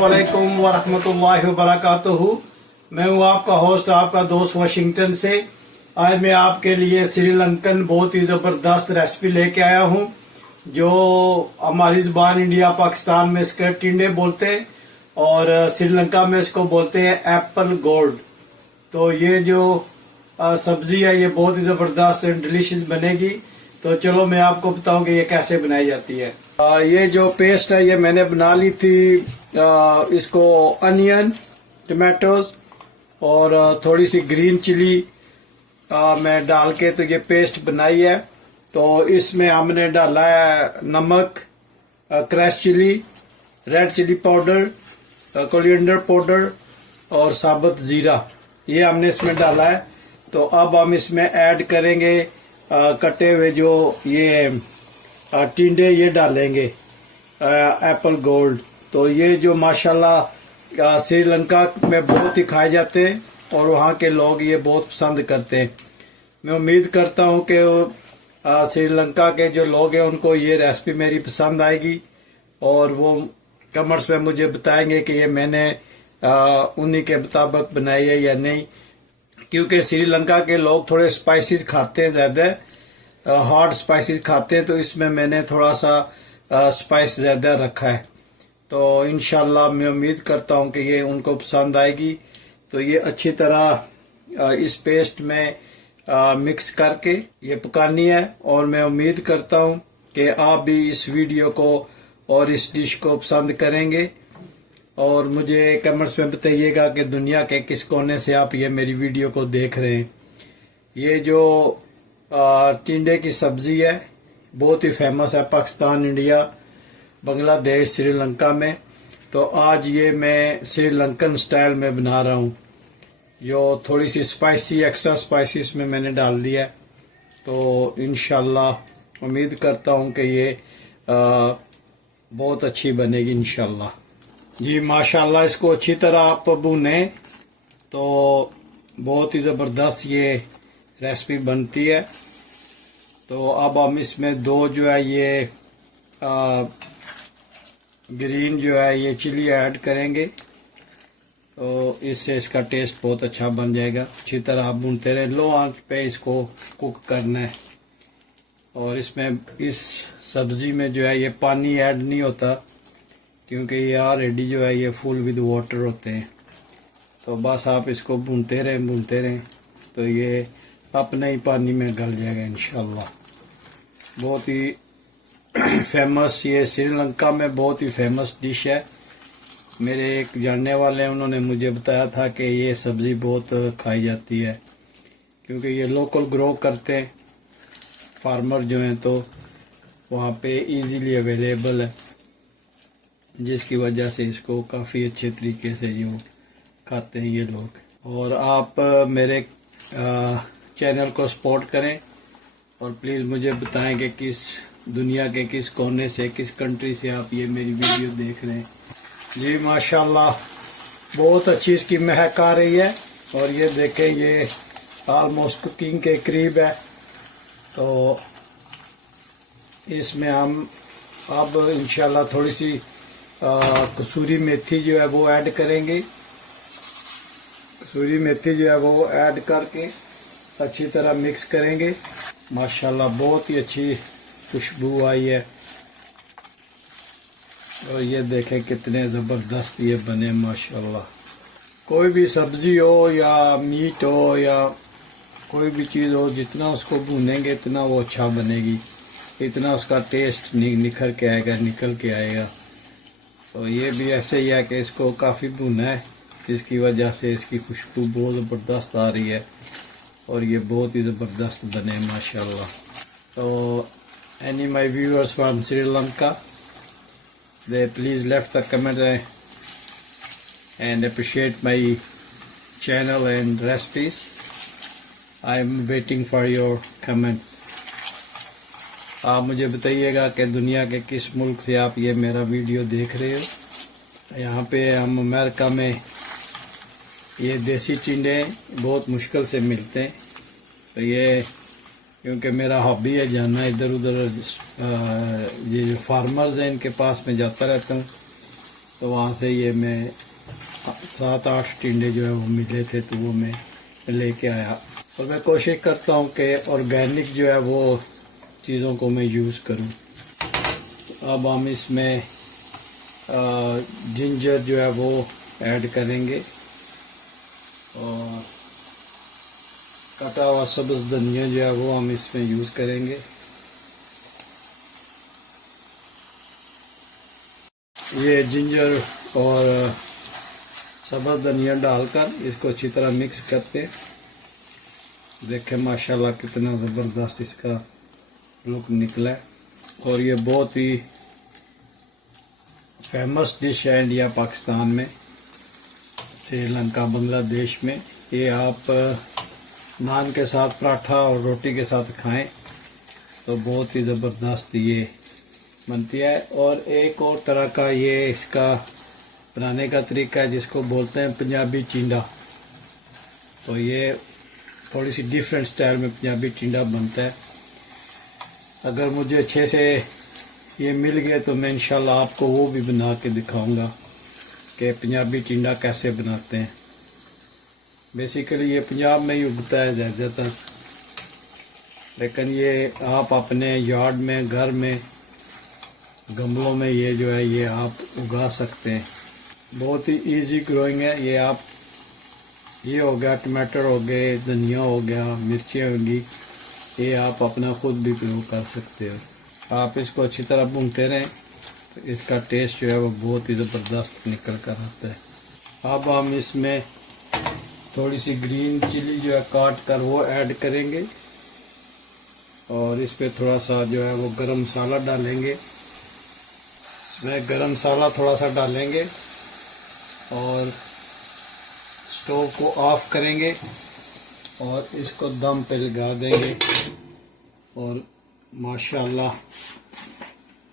अस्सलामुअलैकुम वरहमतुल्लाहि वबरकातुहू। मैं हूँ आपका होस्ट, आपका दोस्त वाशिंगटन से। आज मैं आपके लिए श्रीलंकन बहुत ही ज़बरदस्त रेसिपी लेके आया हूँ, जो हमारी ज़बान इंडिया पाकिस्तान में इसके टिंडे बोलते हैं और श्रीलंका में इसको बोलते हैं एप्पल गोल्ड। तो ये जो सब्जी है ये बहुत ही ज़बरदस्त डिलीशियस बनेगी। तो चलो मैं आपको बताऊं कि ये कैसे बनाई जाती है। ये जो पेस्ट है ये मैंने बना ली थी। इसको अनियन, टमाटोज और थोड़ी सी ग्रीन चिली मैं डाल के तो ये पेस्ट बनाई है। तो इसमें हमने डाला है नमक, crush chilli, red chilli powder, coriander powder और साबुत ज़ीरा, ये हमने इसमें डाला है। तो अब हम इसमें ऐड करेंगे कटे हुए जो ये टिंडे ये डालेंगे एप्पल गोल्ड। तो ये जो माशाल्लाह श्रीलंका में बहुत ही खाए जाते हैं और वहाँ के लोग ये बहुत पसंद करते हैं। मैं उम्मीद करता हूँ कि श्रीलंका के जो लोग हैं उनको ये रेसिपी मेरी पसंद आएगी और वो कमेंट्स में मुझे बताएंगे कि ये मैंने उन्हीं के मुताबिक बनाई है या नहीं, क्योंकि श्रीलंका के लोग थोड़े स्पाइसेस खाते हैं, ज़्यादा हॉट स्पाइसेस खाते हैं। तो इसमें मैंने थोड़ा सा स्पाइस ज़्यादा रखा है। तो इंशाल्लाह मैं उम्मीद करता हूँ कि ये उनको पसंद आएगी। तो ये अच्छी तरह इस पेस्ट में मिक्स करके ये पकानी है और मैं उम्मीद करता हूँ कि आप भी इस वीडियो को और इस डिश को पसंद करेंगे और मुझे कमेंट्स में बताइएगा कि दुनिया के किस कोने से आप ये मेरी वीडियो को देख रहे हैं। ये जो टिंडे की सब्ज़ी है बहुत ही फेमस है पाकिस्तान, इंडिया, बांग्लादेश, श्रीलंका में। तो आज ये मैं श्रीलंकन स्टाइल में बना रहा हूँ, जो थोड़ी सी स्पाइसी, एक्स्ट्रा स्पाइसी इसमें मैंने डाल दिया है। तो इंशाल्लाह उम्मीद करता हूँ कि ये बहुत अच्छी बनेगी इंशाल्लाह। जी माशाल्लाह, इसको अच्छी तरह आप भूनें तो बहुत ही ज़बरदस्त ये रेसिपी बनती है। तो अब हम इसमें दो जो है ये ग्रीन जो है ये चिली ऐड करेंगे, तो इससे इसका टेस्ट बहुत अच्छा बन जाएगा। अच्छी तरह आप भूनते रहे, लो आंच पे इसको कुक करना है। और इसमें इस सब्ज़ी में जो है ये पानी ऐड नहीं होता, क्योंकि ये ऑलरेडी जो है ये फुल विद वाटर होते हैं। तो बस आप इसको भूनते रहें तो ये अपने ही पानी में गल जाएगा इंशाल्लाह। बहुत ही फेमस, ये श्रीलंका में बहुत ही फेमस डिश है। मेरे एक जानने वाले हैं, उन्होंने मुझे बताया था कि ये सब्ज़ी बहुत खाई जाती है, क्योंकि ये लोकल ग्रो करते हैं फार्मर जो हैं, तो वहाँ पे इजीली अवेलेबल है, जिसकी वजह से इसको काफ़ी अच्छे तरीके से जो खाते हैं ये लोग। और आप मेरे चैनल को सपोर्ट करें और प्लीज़ मुझे बताएं कि किस दुनिया के किस कोने से, किस कंट्री से आप ये मेरी वीडियो देख रहे हैं। जी माशाल्लाह, बहुत अच्छी इसकी महक आ रही है और ये देखें ये ऑलमोस्ट कुकिंग के करीब है। तो इसमें हम अब इंशाल्लाह थोड़ी सी कसूरी मेथी जो है वो ऐड करेंगे। कसूरी मेथी जो है वो ऐड करके अच्छी तरह मिक्स करेंगे। माशाल्लाह बहुत ही अच्छी खुशबू आई है और ये देखें कितने ज़बरदस्त ये बने माशाल्लाह। कोई भी सब्ज़ी हो या मीट हो या कोई भी चीज़ हो, जितना उसको भूनेंगे इतना वो अच्छा बनेगी, इतना उसका टेस्ट निखर के आएगा, निकल के आएगा। तो ये भी ऐसे ही है कि इसको काफ़ी भुना है, जिसकी वजह से इसकी खुशबू बहुत ज़बरदस्त आ रही है और ये बहुत ही ज़बरदस्त बने माशाल्लाह। तो any my viewers from Sri Lanka, they please left the comment and appreciate my channel and recipes. I am waiting for your comments. आप मुझे बताइएगा कि दुनिया के किस मुल्क से आप ये मेरा वीडियो देख रहे हो। यहाँ पे हम अमेरिका में ये देसी टिंडे बहुत मुश्किल से मिलते हैं। तो ये क्योंकि मेरा हॉबी है जाना इधर उधर, ये जो फार्मर्स हैं इनके पास में जाता रहता हूँ। तो वहाँ से ये मैं 7-8 टिंडे जो है वो मिले थे, तो वो मैं लेके आया। और मैं कोशिश करता हूँ कि ऑर्गेनिक जो है वो चीज़ों को मैं यूज़ करूँ। अब हम इसमें जिंजर जो है वो ऐड करेंगे और कटा हुआ सब्ज़ धनिया जो है वो हम इसमें यूज़ करेंगे। ये जिंजर और सब्ज़ धनिया डालकर इसको अच्छी तरह मिक्स करते। देखें माशाल्लाह कितना ज़बरदस्त इसका लुक निकला है। और ये बहुत ही फेमस डिश है इंडिया पाकिस्तान में, श्रीलंका, बांग्लादेश में। ये आप नान के साथ, पराठा और रोटी के साथ खाएं तो बहुत ही ज़बरदस्त ये बनती है। और एक और तरह का ये इसका बनाने का तरीका है जिसको बोलते हैं पंजाबी टिंडा। तो ये थोड़ी सी डिफरेंट स्टाइल में पंजाबी टिंडा बनता है। अगर मुझे अच्छे से ये मिल गए तो मैं इंशाल्लाह आपको वो भी बना के दिखाऊंगा कि पंजाबी टिंडा कैसे बनाते हैं। बेसिकली ये पंजाब में ही उगता है ज़्यादातर, लेकिन ये आप अपने यार्ड में, घर में, गमलों में ये जो है ये आप उगा सकते हैं। बहुत ही इजी ग्रोइंग है। ये आप, ये हो गया टमाटर हो गए, धनिया हो गया, मिर्चें होंगी, ये आप अपना खुद भी ग्रो कर सकते हो। आप इसको अच्छी तरह भूनते रहें तो इसका टेस्ट जो है वो बहुत ही ज़बरदस्त निकल कर आता है। अब हम इसमें थोड़ी सी ग्रीन चिली जो है काट कर वो ऐड करेंगे और इस पे थोड़ा सा जो है वो गरम मसाला डालेंगे। इसमें गरम मसाला थोड़ा सा डालेंगे और स्टोव को ऑफ करेंगे और इसको दम पे लगा देंगे। और माशाल्लाह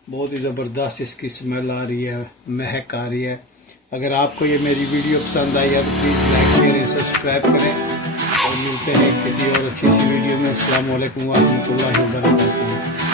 बहुत ही ज़बरदस्त इसकी स्मेल आ रही है, महक आ रही है। अगर आपको ये मेरी वीडियो पसंद आई है तो प्लीज़ लाइक करें, सब्सक्राइब करें और मिलते हैं किसी और अच्छी सी वीडियो में। अस्सलाम वालेकुम व रहमतुल्लाहि व बरकातुहू।